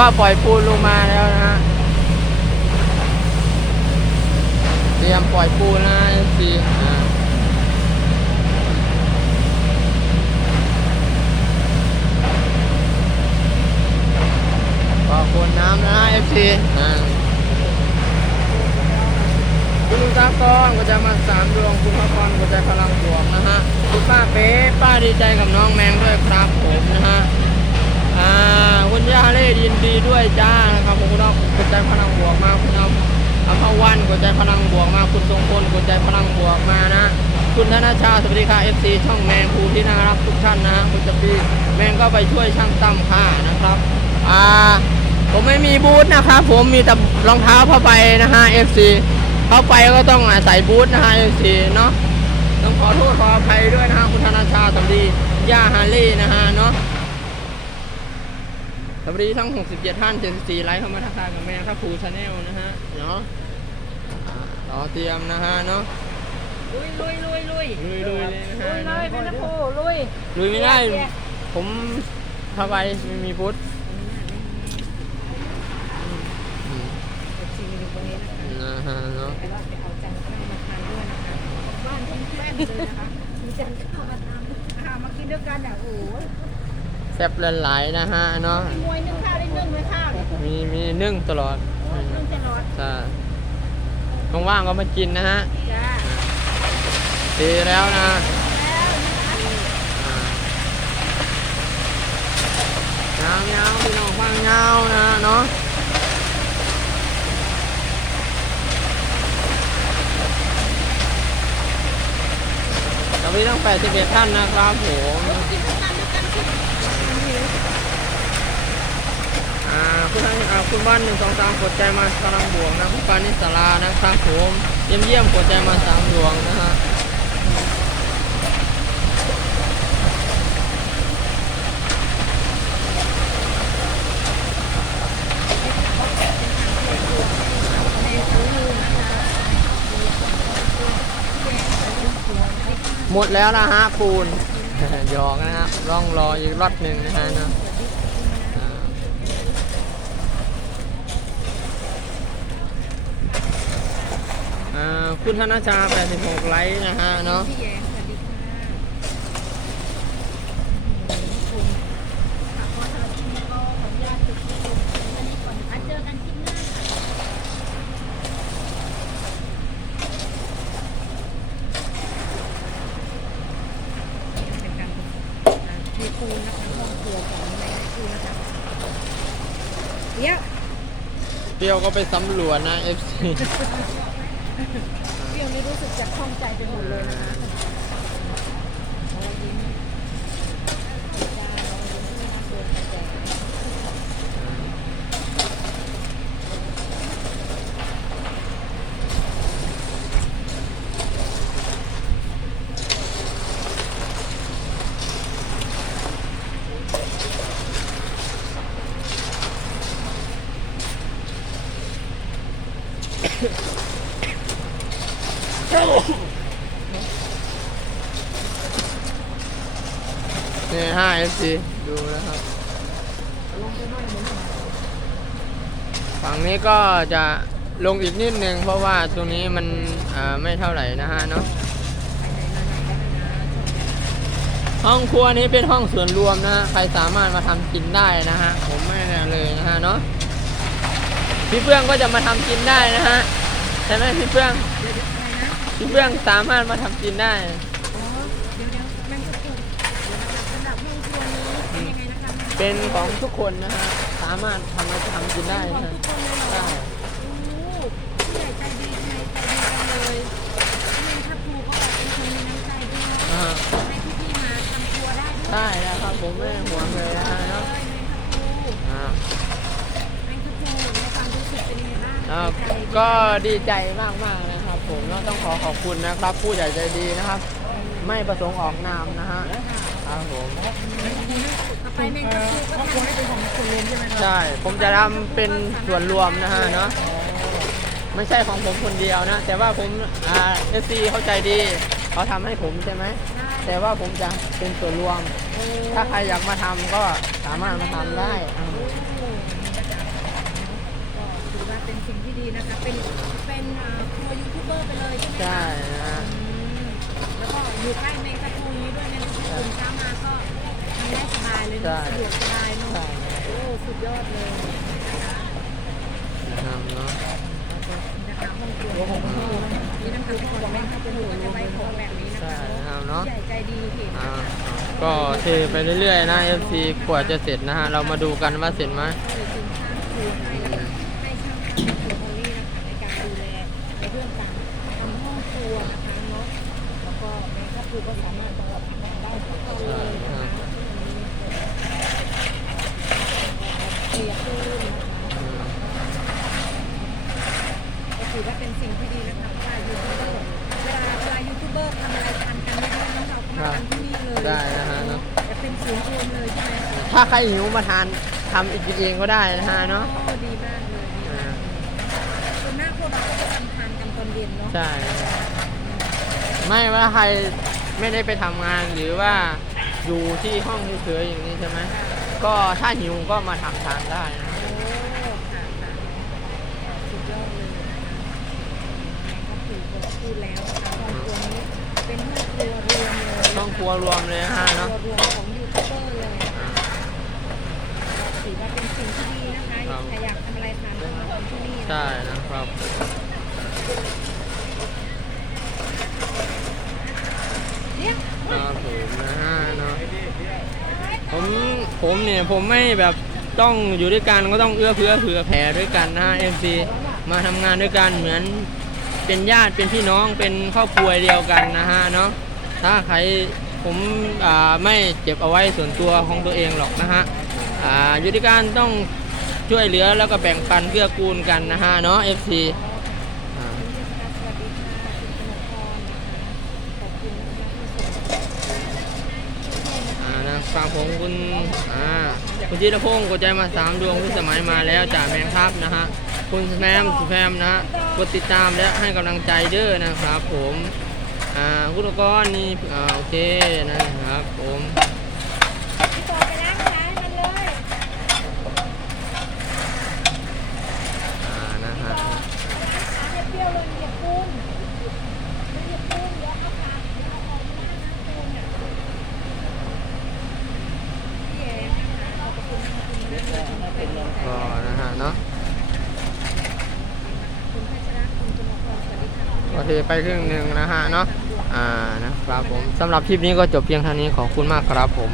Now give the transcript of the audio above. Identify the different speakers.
Speaker 1: ก็ปล่อยปูนลงมาแล้วนะฮะ เตรียมปล่อยปูนนะสิอ่าก็คนน้ำนะ FC อ่าคุณลุงตากรก็จะมาสามดวงคุณพระพรก็จะพลังบวกนะฮะคุณป้าเป๊ป้าดีใจกับน้องแมงด้วยครับผมนะฮะอ่า ดีด้วยจ้านะครับผมคุณเอากดใจพลังบวกมาคุณเอาเอาพวันกดใจพลังบวกมาคุณทรงพลกดใจพลังบวกมานะ คุณธนาชาสวัสดีค่ะ FC ช่องแมงภูที่น่ารักทุกท่านนะคุณจะปีแมงก็ไปช่วยช่างตั้มค่านะครับอ่าผมไม่มีบูธนะครับผมมีแต่รองเท้าผ้าใบนะฮะ FC เข้าไปก็ต้องอาศัยบูธนะฮะ FC เนาะต้องขอโทษขออภัยด้วยนะฮะคุณธนาชาสวัสดีย่าฮาร์ลี่นะฮะเนาะ วัสดีทั้ง 67 ท่าน 74 ไลค์เข้ามาทักทายกับแม่ครับครูชาแนลนะฮะ เนาะอ่ารอเตรียมนะฮะเนาะ
Speaker 2: ลุยลุยลุยลุย
Speaker 1: ลุยลุยเลยนะฮะ
Speaker 2: ลุยเลยเป็นน้ำพูลุย
Speaker 1: ลุยไม่ได้
Speaker 2: เกียร์
Speaker 1: ผมผ้าใบไม่มีพุทธอืม
Speaker 2: เอฟซีมาอยู่ตรงนี้นะคะ
Speaker 1: นะฮะเนาะ
Speaker 2: แต่ว่าไปเอาจันทร์เข้ามาทานด้วยนะคะ บ้านที่แป้นเลยนะคะมีจันทร์เข้ามาทำอาหารมากินด้วยกันอะโอ้โห
Speaker 1: แซ่บหลายๆนะฮะเนาะ
Speaker 2: มีมวย นึ่งข้าวได้นึ่งไหมข้าวเนี่ย
Speaker 1: มีมีนึ่งตลอด
Speaker 2: โอ้ยนึ่งตลอด
Speaker 1: ใช่ว่างๆก็มากินนะฮะ
Speaker 2: จ้า
Speaker 1: ดีแล้วนะ
Speaker 2: แล้วนะคะ
Speaker 1: อ่าเงาๆพี่น้องฟังเงานะเนาะสวัสดีทั้ง81ท่านนะครับผม
Speaker 2: กินด้วยกันด้วยกันสิหิว
Speaker 1: อ่า คุณบ้านหนึ่งสองสามกดใจมากำลังบวกนะคุณปานิสลานะครับผมเยี่ยมเยี่ยมกดใจมาสามดวงนะฮะหมดแล้วนะฮะปูนหยอกนะฮะร่องรออีกรอบหนึ่งนะฮะนะอ่าอ่า คุณธนชา 86 ไลค์นะฮะเนาะ
Speaker 2: พี่แยงสวัสดีค่ะขอสวัสดีก็ขออนุญาตจุดที่ดูอันนี้ก่อนนะคะเจอกันคลิปหน้าค่ะเป็นการเทปูนนะคะห้องครัวของแม่ปูนนะคะเดี๋ยว
Speaker 1: เปรี้ยวก็ไปสำรวจนะ FC
Speaker 2: เปรี้ย วนี่รู้สึกจะคล่องใจไปหมดเลยนะคะ รอยยิ้มจ้ารอยยิ้มที่น่าเดินกระแจ
Speaker 1: นี่ห้า FC ดูนะครับฝั่งนี้ก็จะลงอีกนิดนึงเพราะว่าตรงนี้มันอ่าไม่เท่าไหร่นะฮะเนาะ
Speaker 2: ห้
Speaker 1: องครัวนี้เป็นห้องส่วนรวมนะใครสามารถมาทำกินได้นะฮะผมไม่แน่เลยนะฮะเนาะพี่เฟื่องก็จะมาทำกินได้นะฮะใช่ไหมพี่เฟื่อง
Speaker 2: เดี๋ยวเรื่
Speaker 1: องสามารถมาทำกินได้
Speaker 2: อ๋อเดี๋ยวเดี๋ยวแมงกะพรุนเดี๋ยวนะคะสำหรับห้องครัวนี้เป็นยังไงนะคะแม
Speaker 1: เป็นของทุกคนนะฮะสามารถทำมาทำกินได้นะฮะ
Speaker 2: ทุกคนเลยเหรอ
Speaker 1: ได้
Speaker 2: โอ้ผู้ใหญ่ใจดีทำไมใจดีจังเลยแมงทับพลูก็เป็นคนมีน้ำใจด้วยเนาะ
Speaker 1: อ่า
Speaker 2: ให้พี่ๆมาทำครัวได้ด้วย
Speaker 1: ได้นะครับผมไม่ห่วงเลยนะฮะเนาะ
Speaker 2: แมงทับพลู
Speaker 1: อ่า
Speaker 2: แมงทับพลูในความรู้สึกเป็นยังไงบ้าง
Speaker 1: อ่า
Speaker 2: ดีใจ
Speaker 1: ก็ดีใจมากๆนะ ผมแล้วต้องขอขอบคุณนะครับ ผู้ใหญ่ใจดีนะครับ ไม่ประสงค์ออกนามนะฮะครับผม
Speaker 2: ต่อไปแมงทับพลูก็ทำเป็นของคนรวมใช่ไหม
Speaker 1: ใช่ผมจะทำเป็นส่วนรวมนะฮะเนาะไม่ใช่ของผมคนเดียวนะ แต่ว่าผมอ่าเอฟซีเข้าใจดี เขาทำให้ผมใช่ไหม แต่ว่าผมจะเป็นส่วนรวม ถ้าใครอยากมาทำก็สามารถมาทำได้อ่า
Speaker 2: นะคะ เป็นเป็นเอ่อครัวยูทูบเบอร์ไปเลยใช่ไหมคะ
Speaker 1: ใช่นะฮะ
Speaker 2: อืมแล้วก็อยู่ใกล้แมงกะพรุนนี้ด้วยแมงกะพรุนตื่นเช้ามาก็ทำได้สบายเลย
Speaker 1: ใช่
Speaker 2: นะสะดวกสบายเนาะ
Speaker 1: ใช่
Speaker 2: โอ้สุดยอดเลยนะคะ
Speaker 1: นะครับเนาะ
Speaker 2: นะคะห้องครัวของพ่อนี่น้ำตาลของแม่ครับเป็นหัวจะไว้ของแบบนี้นะ
Speaker 1: ใช่
Speaker 2: คะ
Speaker 1: นะครับเนาะ
Speaker 2: ใหญ่ใจดีเห็น
Speaker 1: อ่า
Speaker 2: นะคะ
Speaker 1: ก็เทไปเรื่อยๆนะ FC กว่าจะเสร็จนะฮะ เรามาดูกันว่าเสร็จไหม
Speaker 2: คือจึงสร้างครัวให้นะคะให้ช่างทำครัวโมลี่นะคะในการดูแลในเรื่องการทำห้องครัวนะคะเนาะแล้วก็แม่ ครับครูก็สามารถจะรับได้ทุกคนเลยนะคะเสียตื้นนะคะ
Speaker 1: อืม
Speaker 2: ก็ถือว่าเป็นสิ่งที่ดีนะคะเพราะว่ายูทูบเบอร์เวลาเวลายูทูบเบอร์ทำอะไรทานกันไม่ได้น้องเราทำกันที่นี่เลย
Speaker 1: ได้นะฮะเนาะ
Speaker 2: จะเป็นศูนย์รวมเลยใช่ไหม
Speaker 1: ถ้าใครหิวมาทานทำอีกเองก็ได้นะฮะเนาะ
Speaker 2: โอ้ดีมากเลยดีมากเลยส่วนมากพวกเราก็จะทำทานกันตอนเย็นเนาะ
Speaker 1: ใช่ ไม่ว่าใคร ไม่ได้ไปทำงานหรือว่าอยู่ที่ห้องเฉยๆอย่างนี้ใช่ไหม
Speaker 2: ค่ะ
Speaker 1: ก็ถ้าหิวก็มาทำทานได้นะ
Speaker 2: โอ้ค่ะค่ะสุดยอดเลยนะคะก็คือพูดแล้วนะคะครอบครัวนี้เป็นครอบครัวรวมเลย
Speaker 1: ห้องครัวรวมเลยนะฮะ
Speaker 2: ครอ
Speaker 1: เนาะ
Speaker 2: บครัวรวมของยูทูบเบอร์เลยนะคะ ถือว่าเป็นสิ่งที่ดีนะคะ
Speaker 1: ครับ
Speaker 2: ใครอยากทำอะไรทานก็มาทำที่นี่นะ
Speaker 1: ใช่นะครับ
Speaker 2: เนี่ย
Speaker 1: ครับผมนะฮะเนาะผม ผมเนี่ยผมไม่แบบต้องอยู่ด้วยกันก็ต้องเอื้อเฟื้อเผื่อแผ่ด้วยกันนะเอ็มซีมาทำงานด้วยกันเหมือนเป็นญาติเป็นพี่น้องเป็นครอบครัวเดียวกันนะฮะเนาะถ้าใครผมไม่เจ็บเอาไว้ส่วนตัวของตัวเองหรอกนะฮะออยู่ด้วยกันต้องช่วยเหลือแล้วก็แบ่งปันเกื้อกูลกันนะฮะเนาะเอฟซี
Speaker 2: สวัสดีค่ะคุณกนกพร ฝากของ
Speaker 1: อ่านะฟังผมคุณอ่าคุณจิรพงศ์กดใจมาสามดวงคุณสมัยมาแล้วจ่าแมงครับนะฮะคุณแซมสุแพมนะฮะกดติดตามและให้กำลังใจเด้อนะครับผมอ่าคุณกรนี่อ่าโอเคนะครับผม
Speaker 2: พี่ต่อไปล้างร้านมันเลย
Speaker 1: อ่านะฮะ
Speaker 2: ต่อล้างขาให้เปรี้ยวเลยเหยียบปูนเหยียบปูนเดี๋ยวเอาขาเดี๋ยวเอาออกมานะปูนอะพี่เอ๋นะคะขอบคุณนะคะคุณนะเป็น ก็
Speaker 1: นะฮะเนาะ
Speaker 2: คุณพัชระคุณกน
Speaker 1: ที่ไปครึ่งหนึ่งนะฮะเนาะอ่านะครับผมสำหรับคลิปนี้ก็จบเพียงเท่านี้ขอบคุณมากครับผม